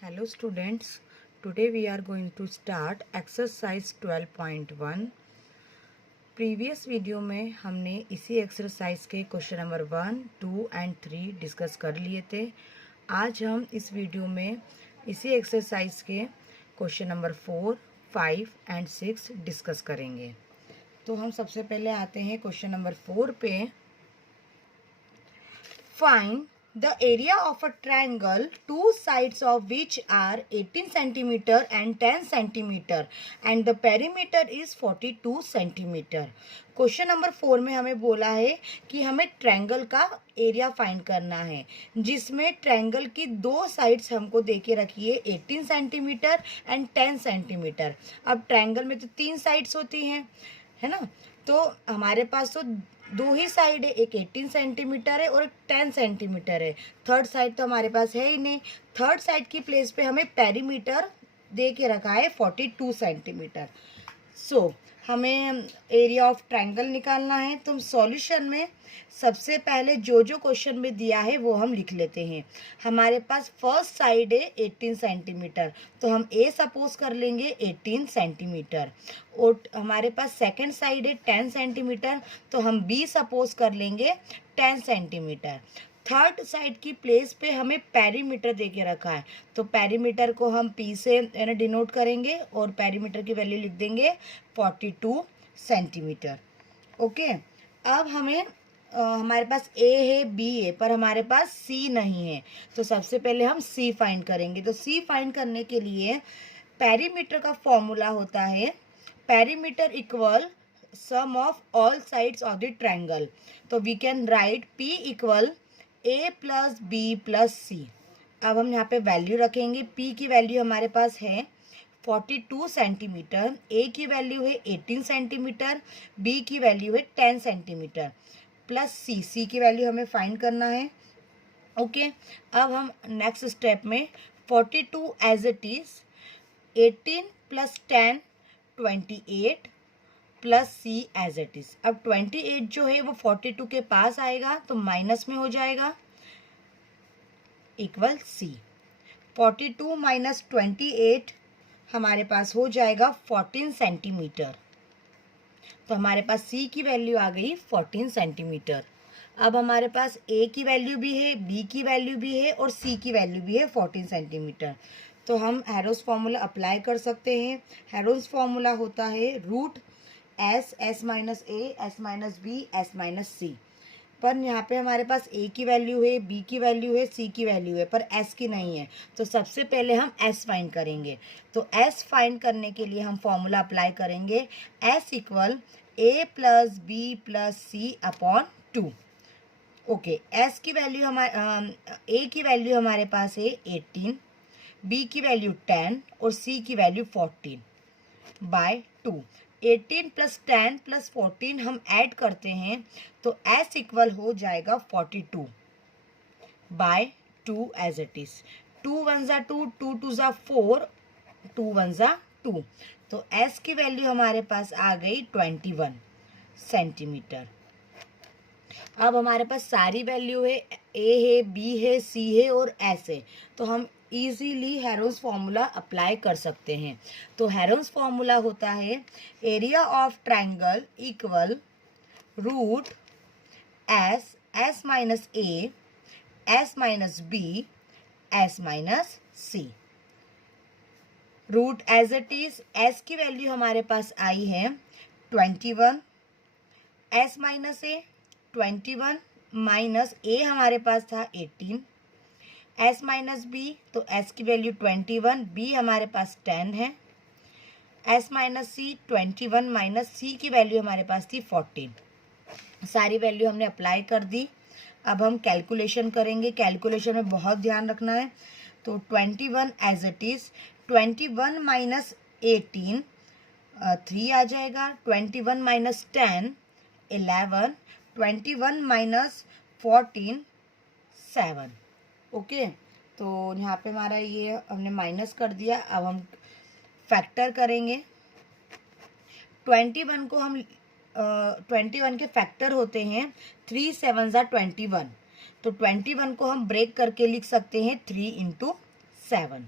Hello students, today we are going to start exercise 12.1. Previous video में हमने इसी exercise के क्वेश्चन नंबर 1, 2 एंड 3 डिस्कस कर लिए थे। आज हम इस वीडियो में इसी एक्सरसाइज के क्वेश्चन नंबर 4, 5 एंड 6 डिस्कस करेंगे। तो हम सबसे पहले आते हैं क्वेश्चन नंबर 4 पे। Find the area of a triangle, two sides of which are 18 centimeter and 10 centimeter and the perimeter is 42 centimeter. Question number 4 में हमें बोला है कि हमें ट्रायंगल का एरिया फाइंड करना है, जिसमें ट्रायंगल की दो साइड्स हमको दे के रखी है 18 सेंटीमीटर एंड 10 सेंटीमीटर। अब ट्रायंगल में तो 3 साइड्स होती हैं, है ना, तो हमारे पास तो दो ही साइड है, एक 18 सेंटीमीटर है और एक 10 सेंटीमीटर है। थर्ड साइड तो हमारे पास है ही नहीं। थर्ड साइड की प्लेस पे हमें पेरीमीटर दे के रखा है 42 सेंटीमीटर। सो हमें एरिया ऑफ ट्रायंगल निकालना है। तो सॉल्यूशन में सबसे पहले जो जो क्वेश्चन में दिया है वो हम लिख लेते हैं। हमारे पास फर्स्ट साइड है 18 सेंटीमीटर, तो हम ए सपोज कर लेंगे 18 सेंटीमीटर। और हमारे पास सेकंड साइड है 10 सेंटीमीटर, तो हम बी सपोज कर लेंगे 10 सेंटीमीटर। थर्ड साइड की प्लेस पे हमें पेरीमीटर दे के रखा है, तो पेरीमीटर को हम पी से डिनोट करेंगे और पेरीमीटर की वैल्यू लिख देंगे 42 सेंटीमीटर। ओके, अब हमें हमारे पास ए है, बी है, पर हमारे पास सी नहीं है। तो सबसे पहले हम सी फाइंड करेंगे। तो सी फाइंड करने के लिए पेरीमीटर का फॉर्मूला होता है perimeter equal sum of all sides of the triangle. तो we can write P equal A plus B plus C. अब हम यहाँ पे वैल्यू रखेंगे। पी की वैल्यू हमारे पास है 42 सेंटीमीटर, ए की वैल्यू है 18 सेंटीमीटर, बी की वैल्यू है 10 सेंटीमीटर प्लस सी। सी की वैल्यू हमें फाइंड करना है। ओके, अब हम नेक्स्ट स्टेप में 42 as it is 18 plus 10 28 plus C as it is. अब 28 जो है वो 42 के पास आएगा तो माइनस में हो जाएगा इक्वल सी। 42 माइनस 28 हमारे पास हो जाएगा 14 सेंटीमीटर। तो हमारे पास सी की वैल्यू आ गई 14 सेंटीमीटर। अब हमारे पास ए की वैल्यू भी है, बी की वैल्यू भी है और सी की वैल्यू भी है 14 सेंटीमीटर। तो हम हैरोस फॉर्मूला अप्लाई कर सकते हैं। हैरोस फॉर्मूला होता है root S minus A, S minus B, S minus C. पर यहाँ पे हमारे पास ए की वैल्यू है, बी की वैल्यू है, सी की वैल्यू है, पर एस की नहीं है। तो सबसे पहले हम एस फाइंड करेंगे। तो एस फाइंड करने के लिए हम फॉर्मूला अप्लाई करेंगे S equal A plus B plus C upon 2। Okay, S की वैल्यू हमारे ए की वैल्यू हमारे पास है 18, बी की वैल्यू 10 और सी की वैल्यू 14 बाय 2। 18 प्लस 10 प्लस 14 हम ऐड करते हैं तो एस इक्वल हो जाएगा 42 बाय 2 एज इट इज। 2 1 ज़ा 2, 2 2 ज़ा 4, 2 1 ज़ा 2। तो एस की वैल्यू हमारे पास आ गई 21 सेंटीमीटर। अब हमारे पास सारी वैल्यू है, ए है, बी है, सी है और एस है, तो हम इजीली हैरोन्स फॉर्मूला अप्लाई कर सकते हैं। तो हैरोन्स फॉर्मूला होता है area of triangle equal root S, S minus A, S minus B, S minus C. Root as it is, S की वैल्यू हमारे पास आई है 21, S minus A 21 minus A हमारे पास था 18, एस माइनस बी, तो एस की वैल्यू 21, बी हमारे पास 10 है, S minus C 21 minus C की वैल्यू हमारे पास थी 14। सारी वैल्यू हमने अप्लाई कर दी। अब हम कैलकुलेशन करेंगे। कैलकुलेशन में बहुत ध्यान रखना है। तो 21 एज इट इज, 21 माइनस 18 3 आ जाएगा, 21 माइनस 10 11, 21 माइनस 14 7। ओके, तो यहाँ पे हमारा ये हमने माइनस कर दिया। अब हम फैक्टर करेंगे। 21 को हम 21 के फैक्टर होते हैं 3 7 ज़ा 21। तो 21 को हम ब्रेक करके लिख सकते हैं 3 इंटू 7।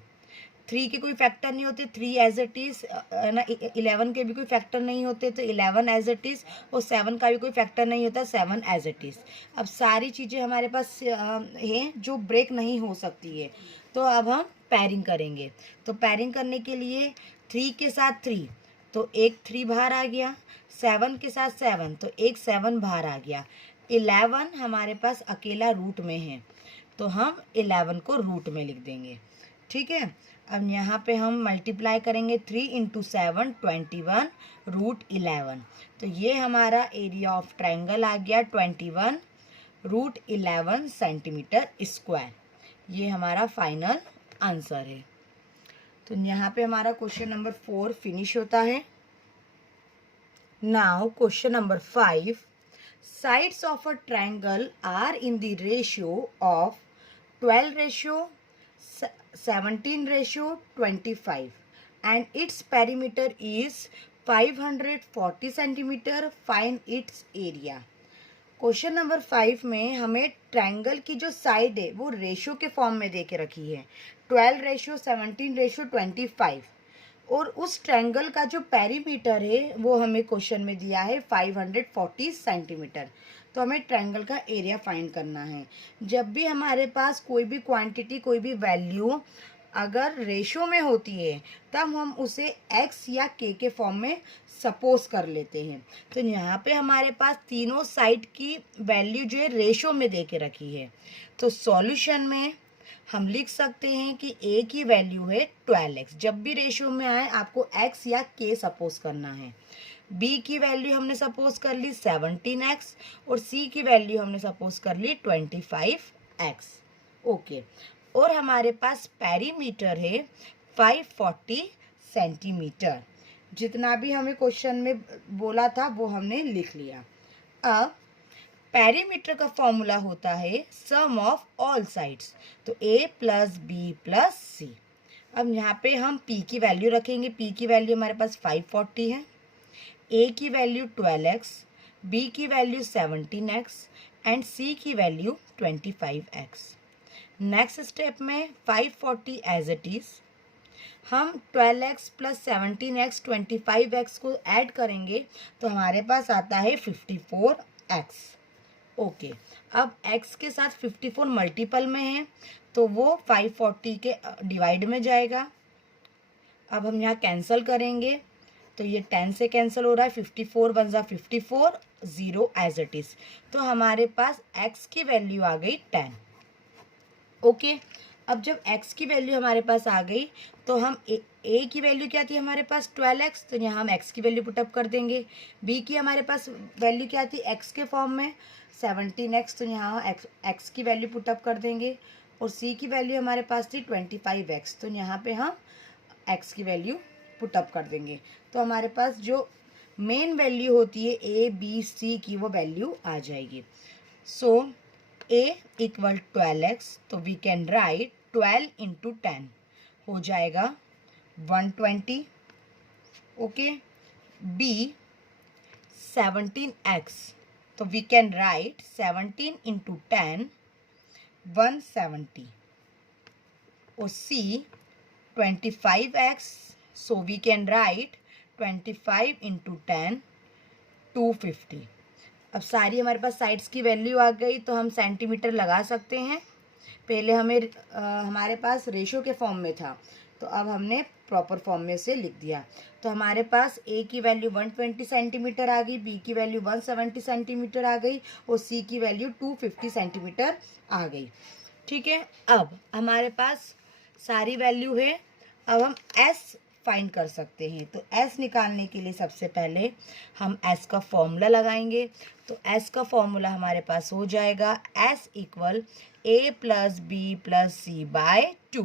3 के कोई फैक्टर नहीं होते, 3 एज इट इज़ ना, 11 के भी कोई फैक्टर नहीं होते तो 11 एज इट इज़, और 7 का भी कोई फैक्टर नहीं होता, 7 एज इट इज़। अब सारी चीज़ें हमारे पास हैं जो ब्रेक नहीं हो सकती है, तो अब हम पैरिंग करेंगे। तो पैरिंग करने के लिए 3 के साथ 3 तो एक 3 बाहर आ गया, 7 के साथ 7 तो एक 7 बाहर आ गया, 11 हमारे पास अकेला रूट में है तो हम 11 को रूट में लिख देंगे। ठीक है, अब यहाँ पे हम मल्टीप्लाई करेंगे 3 इंटू 7 21 रूट 11, तो ये हमारा एरिया ऑफ ट्राइंगल आ गया 21 रूट 11 सेंटीमीटर स्क्वायर। ये हमारा फाइनल आंसर है। तो यहाँ पे हमारा क्वेश्चन नंबर 4 फिनिश होता है। Now question number 5, sides of a triangle are in the ratio of 12 ratio 17 ratio 25 and its perimeter is 540 centimeter. Find its area. Question number 5 में हमें ट्रायंगल की जो साइड है वो रेशियो के फॉर्म में दे के रखी है, 12 रेशियो 17 रेशियो 25, और उस ट्रायंगल का जो पेरीमीटर है वो हमें क्वेश्चन में दिया है 540 सेंटीमीटर। तो हमें ट्रायंगल का एरिया फाइंड करना है। जब भी हमारे पास कोई भी क्वांटिटी, कोई भी वैल्यू अगर रेशियो में होती है तब हम उसे x या k के फॉर्म में सपोज कर लेते हैं। तो यहाँ पे हमारे पास तीनों साइड की वैल्यू जो है रेशियो में दे के रखी है, तो सॉल्यूशन में हम लिख सकते हैं कि a की वैल्यू है 12x। जब भी रेशियो में आए आपको x या k सपोज करना है। b की वैल्यू हमने सपोज कर ली 17x और c की वैल्यू हमने सपोज कर ली 25x। ओके, और हमारे पास पेरीमीटर है 540 सेंटीमीटर। जितना भी हमें क्वेश्चन में बोला था वो हमने लिख लिया। अब पेरीमीटर का फॉर्मूला होता है सम ऑफ ऑल साइड्स, तो a plus B plus C. अब यहाँ पे हम p की वैल्यू रखेंगे। p की वैल्यू हमारे पास 540 है, a की वैल्यू 12x, b की वैल्यू 17x एंड c की वैल्यू 25x। नेक्स्ट स्टेप में 540 एज इट इज़, हम 12x प्लस 17x 25x को ऐड करेंगे तो हमारे पास आता है 54x। ओके, अब x के साथ 54 मल्टीपल में है तो वो 540 के डिवाइड में जाएगा। अब हम यहाँ कैंसिल करेंगे तो ये 10 से कैंसिल हो रहा है, 54 बन जा 54, 0 एज इट इज़। तो हमारे पास x की वैल्यू आ गई 10। ओके, अब जब x की वैल्यू हमारे पास आ गई तो हम a की वैल्यू क्या थी हमारे पास 12x, तो यहाँ हम x की वैल्यू पुटअप कर देंगे। b की हमारे पास वैल्यू क्या थी x के फॉर्म में 17x, तो यहाँ x की वैल्यू पुटअप कर देंगे। और c की वैल्यू हमारे पास थी 25x, तो यहाँ पे हम x की वैल्यू पुटअप कर देंगे। तो हमारे पास जो मेन वैल्यू होती है a b c की वो वैल्यू आ जाएगी। सो a इक्वल 12x, तो वी कैन राइट 12 इंटू 10 हो जाएगा 120। ओके, b 17x, तो वी कैन राइट 17 इंटू 10 170। और c 25x, so we can write 25 into 10 250। अब सारी हमारे पास साइड्स की वैल्यू आ गई तो हम सेंटीमीटर लगा सकते हैं। पहले हमें हमारे पास रेशियो के फॉर्म में था तो अब हमने प्रॉपर फॉर्म में से लिख दिया। तो हमारे पास a की वैल्यू 120 सेंटीमीटर आ गई, b की वैल्यू 170 सेंटीमीटर आ गई और c की वैल्यू 250 सेंटीमीटर आ गई। ठीक है, अब हमारे पास सारी वैल्यू है। अब हम s फाइंड कर सकते हैं। तो s निकालने के लिए सबसे पहले हम s का फॉर्मूला लगाएंगे। तो s का फॉर्मूला हमारे पास हो जाएगा s equal a plus B plus C by 2।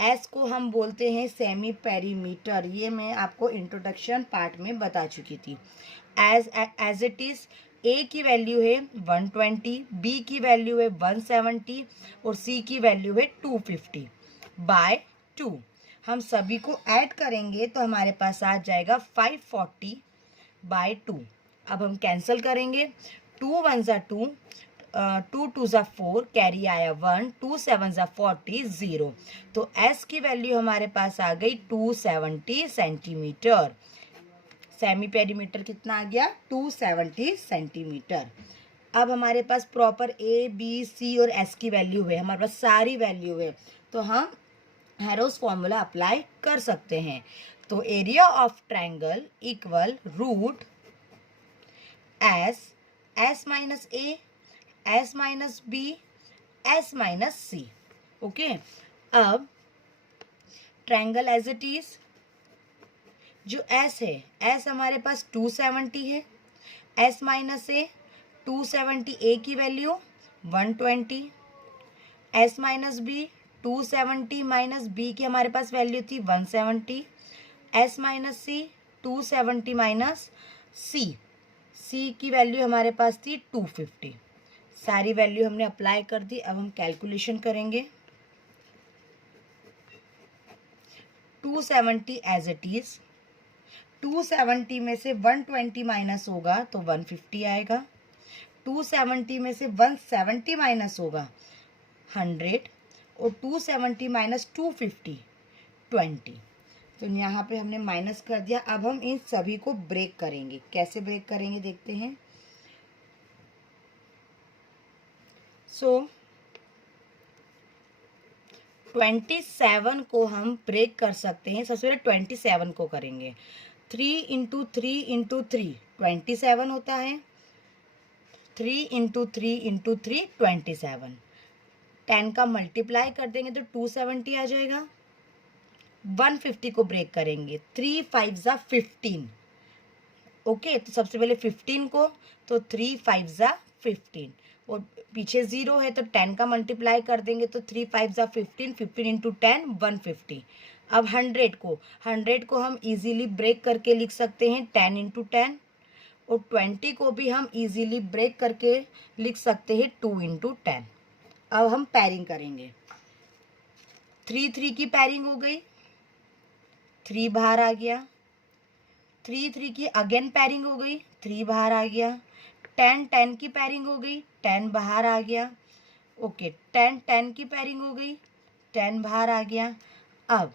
s को हम बोलते हैं सेमी पेरीमीटर, ये मैं आपको इंट्रोडक्शन पार्ट में बता चुकी थी। एज इट इज़ a की वैल्यू है 120, b की वैल्यू है 170 और c की वैल्यू है 250 बाय 2। हम सभी को ऐड करेंगे तो हमारे पास आ जाएगा 540 बाय 2। अब हम कैंसिल करेंगे, 2 1 जा 2, 2 2 ज़ा 4, कैरी आया 1, 2 7 ज़ा 40, 0। तो एस की वैल्यू हमारे पास आ गई 270 सेंटीमीटर। सेमी पेरीमीटर कितना आ गया? 270 सेंटीमीटर। अब हमारे पास प्रॉपर ए बी सी और एस की वैल्यू है, हमारे पास सारी वैल्यू है, तो हम हैरोस फॉर्मूला अप्लाई कर सकते हैं। तो area of triangle equal root S minus A, S minus B, S minus C. Okay, अब ट्रायंगल एज इट इज, जो एस है, एस हमारे पास 270 है, एस माइनस ए 270, ए की value 120, S minus B 270 minus B की हमारे पास वैल्यू थी 170, S minus C 270 minus C, C की वैल्यू हमारे पास थी 250। सारी वैल्यू हमने अप्लाई कर दी। अब हम कैलकुलेशन करेंगे। 270 एज इट इज, 270 में से 120 माइनस होगा तो 150 आएगा, 270 में से 170 माइनस होगा 100, और 270 माइनस 250 20। तो यहाँ पे हमने माइनस कर दिया। अब हम इन सभी को ब्रेक करेंगे। कैसे ब्रेक करेंगे देखते हैं। सो 27 को हम ब्रेक कर सकते हैं। सबसे पहले 27 को करेंगे। 3 इंटू 3 इंटू 3 27 होता है। 3 इंटू 3 इंटू 3 27। 10 का मल्टीप्लाई कर देंगे तो 270 आ जाएगा। 150 को ब्रेक करेंगे। 3 5 ज़ा 15। ओके, तो सबसे पहले 15 को, तो 3 5 ज़ा 15, और पीछे 0 है तो 10 का मल्टीप्लाई कर देंगे तो 3 5 ज़ा 15, 15 इंटू 10 150। अब 100 को हम इजीली ब्रेक करके लिख सकते हैं 10 इंटू 10, और 20 को भी हम इजीली ब्रेक करके लिख सकते हैं 2 इंटू 10। अब हम पैरिंग करेंगे। 3 3 की पैरिंग हो गई, 3 बाहर आ गया। 3 3 की अगेन पैरिंग हो गई, 3 बाहर आ गया। 10 10 की पैरिंग हो गई, 10 बाहर आ गया। ओके, 10 10 की पैरिंग हो गई, 10 बाहर आ गया। अब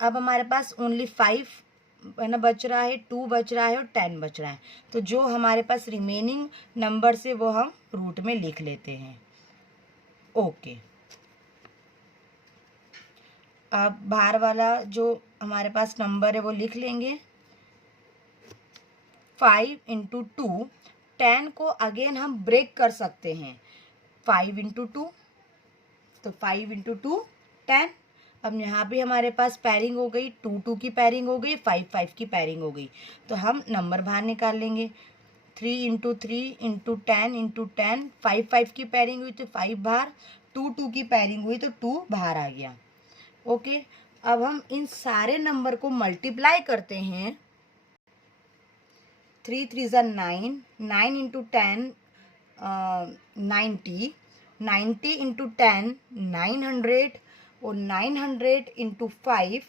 हमारे पास ओनली 5 है ना बच रहा है, 2 बच रहा है और 10 बच रहा है। तो जो हमारे पास रिमेनिंग नंबर से वो हम रूट में लिख लेते हैं। ओके, अब बाहर वाला जो हमारे पास नंबर है वो लिख लेंगे। 5 इंटू 2, 10 को अगेन हम ब्रेक कर सकते हैं। 5 इंटू 2, तो 5 इंटू 2 10। अब यहाँ पे हमारे पास पैरिंग हो गई, 2 2 की पैरिंग हो गई, 5 5 की पैरिंग हो गई। तो हम नंबर बाहर निकाल लेंगे। 3 इंटू 3 इंटू 10 इंटू 10, 5 5 की पैरिंग हुई तो 5 बाहर, 2 2 की पैरिंग हुई तो 2 बाहर आ गया। ओके, अब हम इन सारे नंबर को मल्टीप्लाई करते हैं। 3 3 ज़ा 9, 9 इंटू 10 90, 90 इंटू 10 900, और 900 इंटू 5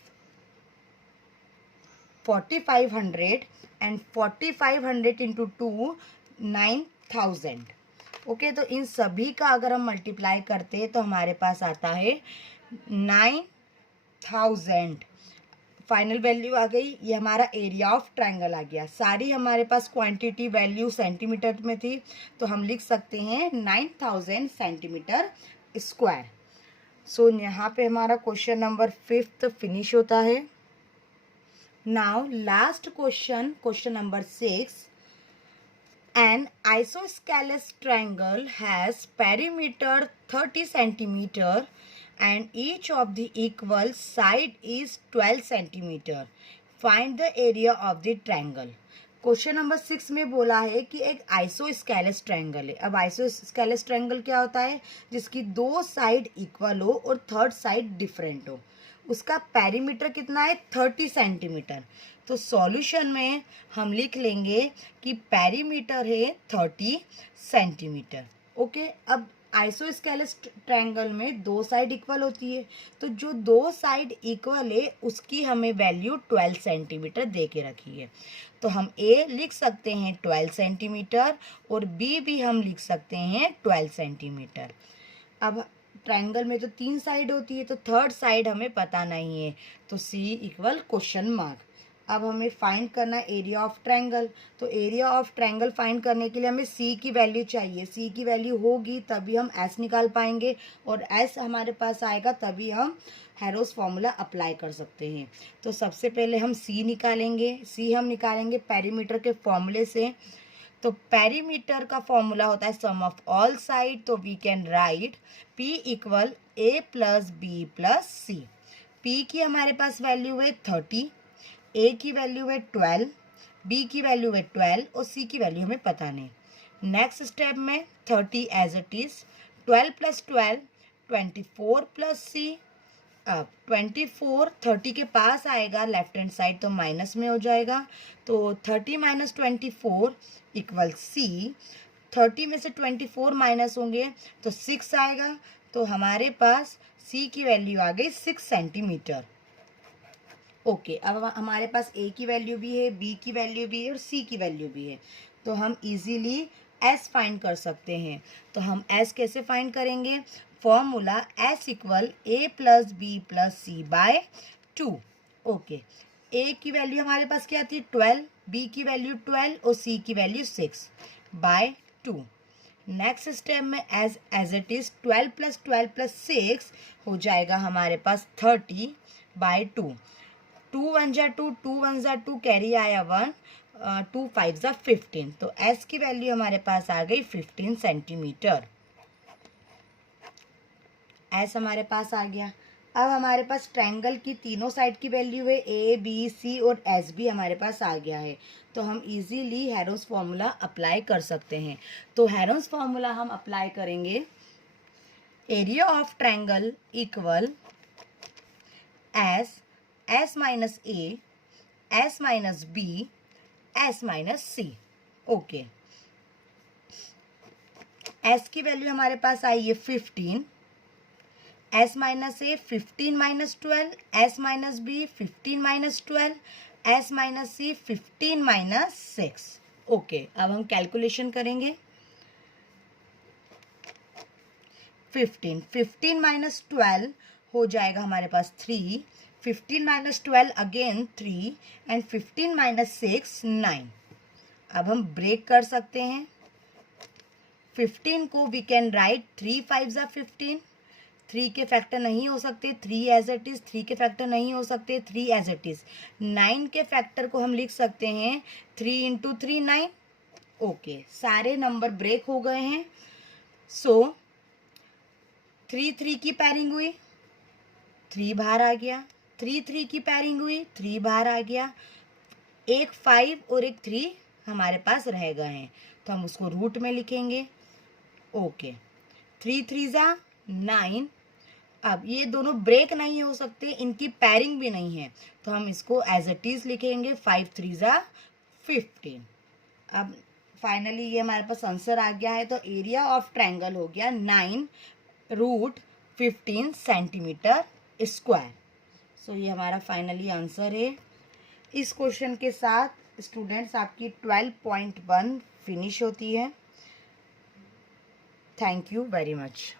4500, एंड 4500 इंटू 2 9000। ओके, तो इन सभी का अगर हम मल्टीप्लाई करते हैं तो हमारे पास आता है 9000। फाइनल वैल्यू आ गई। ये हमारा एरिया ऑफ ट्रायंगल आ गया। सारी हमारे पास क्वांटिटी वैल्यू सेंटीमीटर में थी, तो हम लिख सकते हैं 9000 सेंटीमीटर स्क्वायर। सो यहाँ पे हमारा क्वेश्चन नंबर 5 फिनिश होता है। Now last question, question number 6। An isosceles triangle has perimeter 30 centimeter and each of the equal side is 12 centimeter. Find the area of the triangle. Question number 6 में बोला है कि एक आइसोस्केलेस ट्रायंगल है। अब isosceles triangle क्या होता है? जिसकी 2 साइड इक्वल हो और थर्ड साइड डिफरेंट हो। उसका पेरीमीटर कितना है? 30 सेंटीमीटर। तो सॉल्यूशन में हम लिख लेंगे कि पेरीमीटर है 30 सेंटीमीटर। ओके, अब आइसोस्केलेस ट्रायंगल में दो साइड इक्वल होती है, तो जो दो साइड इक्वल है उसकी हमें वैल्यू 12 सेंटीमीटर दे के रखी है। तो हम ए लिख सकते हैं 12 सेंटीमीटर और बी भी हम लिख सकते हैं 12 सेंटीमीटर। अब ट्रायंगल में तो 3 साइड होती है, तो थर्ड साइड हमें पता नहीं है, तो सी इक्वल क्वेश्चन मार्क। अब हमें फाइंड करना है एरिया ऑफ ट्रायंगल। तो एरिया ऑफ ट्रायंगल फाइंड करने के लिए हमें सी की वैल्यू चाहिए। सी की वैल्यू होगी तभी हम एस निकाल पाएंगे, और एस हमारे पास आएगा तभी हम हैरोस फॉर्मूला अप्लाई कर सकते हैं। तो सबसे पहले हम सी निकालेंगे। सी हम निकालेंगे पेरीमीटर के फॉर्मूले से। तो पेरीमीटर का फॉर्मूला होता है sum of all side, so we can write P equal A plus B plus C. P की हमारे पास वैल्यू है 30, ए की वैल्यू है 12, बी की वैल्यू है 12 और सी की वैल्यू हमें पता नहीं। नेक्स्ट स्टेप में 30 as it is, 12 plus 12 24 plus C. अब 24 30 के पास आएगा लेफ्ट हैंड साइड, तो माइनस में हो जाएगा, तो 30 माइनस 24 इक्वल सी। 30 में से 24 माइनस होंगे तो 6 आएगा, तो हमारे पास सी की वैल्यू आ गई 6 सेंटीमीटर। ओके, अब हमारे पास ए की वैल्यू भी है, बी की वैल्यू भी है और सी की वैल्यू भी है, तो हम इजीली एस फाइंड कर सकते हैं। तो हम एस कैसे फाइंड करेंगे? Formula S equal A plus B plus C by 2। Okay, ए की वैल्यू हमारे पास क्या आती है 12, बी की वैल्यू 12 और सी की वैल्यू 6 बाय 2। नेक्स्ट स्टेप में as it is 12 plus 12 plus 6 हो जाएगा हमारे पास 30 बाय 2। 2 1 जा 2, 2 1 जा 2, कैरी आया 1, 2 5 जा 15, तो एस की वैल्यू हमारे पास आ गई 15 सेंटीमीटर। एस हमारे पास आ गया। अब हमारे पास ट्रायंगल की तीनों साइड की वैल्यू है, ए बी सी और एस भी हमारे पास आ गया है, तो हम इजीली हैरोस फॉर्मूला अप्लाई कर सकते हैं। तो हैरोस फॉर्मूला हम अप्लाई करेंगे, area of triangle equal S minus A, S minus B, S minus C. Okay, S की वैल्यू हमारे पास आई है 15, S minus A 15 minus 12, S minus B 15 minus 12, S minus C 15 minus 6। Okay, अब हम calculation करेंगे। 15 minus 12 हो जाएगा हमारे पास 3, 15 माइनस 12 अगेन 3 एंड 15 माइनस 6 9। अब हम ब्रेक कर सकते हैं। 15 को वी कैन राइट 3 5 जा 15, 3 के फैक्टर नहीं हो सकते, 3 एज इट इज, 3 के फैक्टर नहीं हो सकते, 3 एज इट इज। 9 के फैक्टर को हम लिख सकते हैं 3 इंटू 3 9। ओके, सारे नंबर ब्रेक हो गए हैं। सो 3 3 की पैरिंग हुई, 3 बाहर आ गया, 3 3 की पैरिंग हुई, 3 बाहर आ गया, एक 5 और एक 3 हमारे पास रह गए हैं, तो हम उसको रूट में लिखेंगे। ओके, 3 3 जा 9। अब ये दोनों ब्रेक नहीं हो सकते, इनकी पैरिंग भी नहीं है, तो हम इसको एज इट इज लिखेंगे 5 3 जा 15। अब फाइनली ये हमारे पास आंसर आ गया है, तो एरिया ऑफ ट्रायंगल हो गया 9√15 सेंटीमीटर स्क्वायर। सो ये हमारा फाइनली आंसर है। इस क्वेश्चन के साथ स्टूडेंट्स आपकी 12.1 फिनिश होती है। Thank you very much.